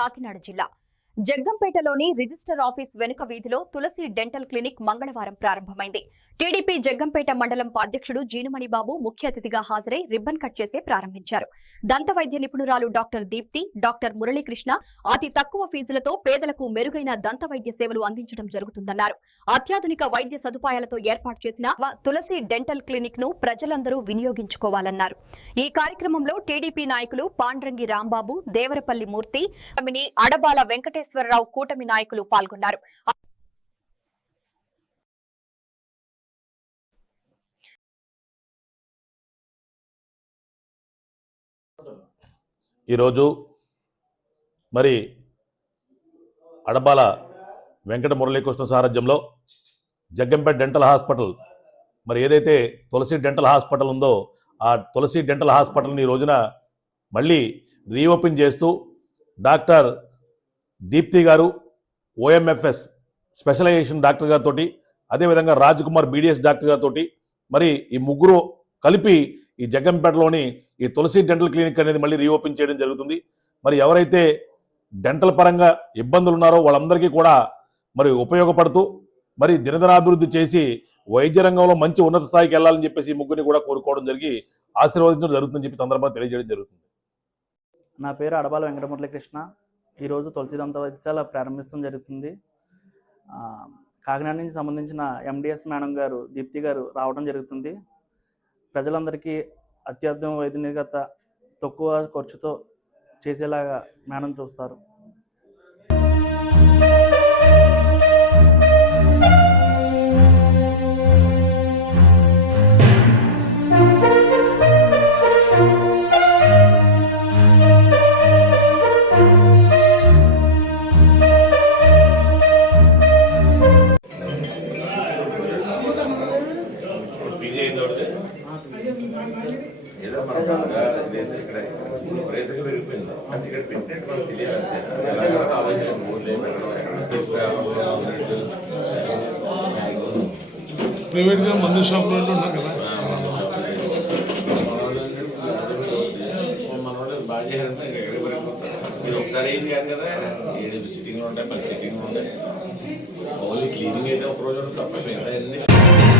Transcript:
కాకినాడ జిల్లా జగ్గంపేటలోని register office వెనుక వీధిలో తులసి డెంటల్ క్లినిక్ మంగళవారం ప్రారంభమైంది. టీడీపీ జగ్గంపేట మండలం అధ్యక్షుడు జీనుమణిబాబు ముఖ్య అతిథిగా హాజరై రిబ్బన్ కట్ చేసి ప్రారంభించారు. దంత వైద్య నిపుణురాలు డాక్టర్ దీప్తి, డాక్టర్ మురళీకృష్ణ అతి తక్కువ ఫీజులతో పేదలకు మెరుగైన దంత వైద్య సేవలు అందించడం జరుగుతుందన్నారు. అత్యాధునిక వైద్య సదుపాయాలతో ఏర్పాటు చేసిన తులసి డెంటల్ క్లినిక్ ను ప్రజలందరూ వినియోగించుకోవాలన్నారు. ఈ కార్యక్రమంలో టీడీపీ నాయకులు పాండ్రంగి రాంబాబు, దేవరపల్లి మూర్తి, అడబాల వెంకటేశ్వరరావు కూటమి నాయకులు పాల్గొన్నారు. ఈరోజు మరి అడబాల వెంకట మురళీకృష్ణ సారథ్యంలో జగ్గంపేట డెంటల్ హాస్పిటల్ మరి ఏదైతే తులసి డెంటల్ హాస్పిటల్ ఉందో ఆ తులసి డెంటల్ హాస్పిటల్ని ఈ రోజున మళ్ళీ రీఓపెన్ చేస్తూ డాక్టర్ దీప్తి గారు ఓఎంఎఫ్ఎస్ స్పెషలైజేషన్ డాక్టర్ గారితో, అదేవిధంగా రాజ్ కుమార్ బీడిఎస్ డాక్టర్ గారితో మరి ఈ ముగ్గురు కలిపి ఈ జగ్గంపేటలోని ఈ తులసి డెంటల్ క్లినిక్ అనేది మళ్ళీ రీఓపెన్ చేయడం జరుగుతుంది. మరి ఎవరైతే డెంటల్ పరంగా ఇబ్బందులు ఉన్నారో వాళ్ళందరికీ కూడా మరి ఉపయోగపడుతూ మరి దినదినాభివృద్ధి చేసి వైద్య రంగంలో మంచి ఉన్నత స్థాయికి వెళ్ళాలని చెప్పేసి ఈ ముగ్గురిని కూడా కోరుకోవడం జరిగి ఆశీర్వదించడం జరుగుతుందని చెప్పి సందర్భంగా తెలియజేయడం జరుగుతుంది. నా పేరు అడబాల వెంకట మురళీకృష్ణ. ఈరోజు తులసి దంత వైద్యశాల ప్రారంభించడం జరుగుతుంది. కాకినాడ నుంచి సంబంధించిన ఎండిఎస్ మేడం గారు, దీప్తి గారు రావడం జరుగుతుంది. ప్రజలందరికీ అత్యధిక వైద్యనిగత తక్కువ ఖర్చుతో చేసేలాగా మేడం చూస్తారు. ఏదో మన బాగా ఇక్కడ పెరిగిపోయింది. అది ఇక్కడ పెట్టినట్టు మనకు తెలియాలంటే ఎలాగ ఆలోచన ఊర్లో ప్రైవేట్గా మందు షాపులో ఉన్నాం కదా, మన వాళ్ళు బాగా చేయాలంటే ఇంకా ఎక్కడికి పెరిగిపోతారు. మీరు ఒకసారి ఏది కాదు కదా, 7 సిట్టింగ్లు ఉంటాయి, 10 సిట్టింగ్లు ఉంటాయి. ఓన్లీ క్లీనింగ్ అయితే ఒక రోజు తప్ప మిగతా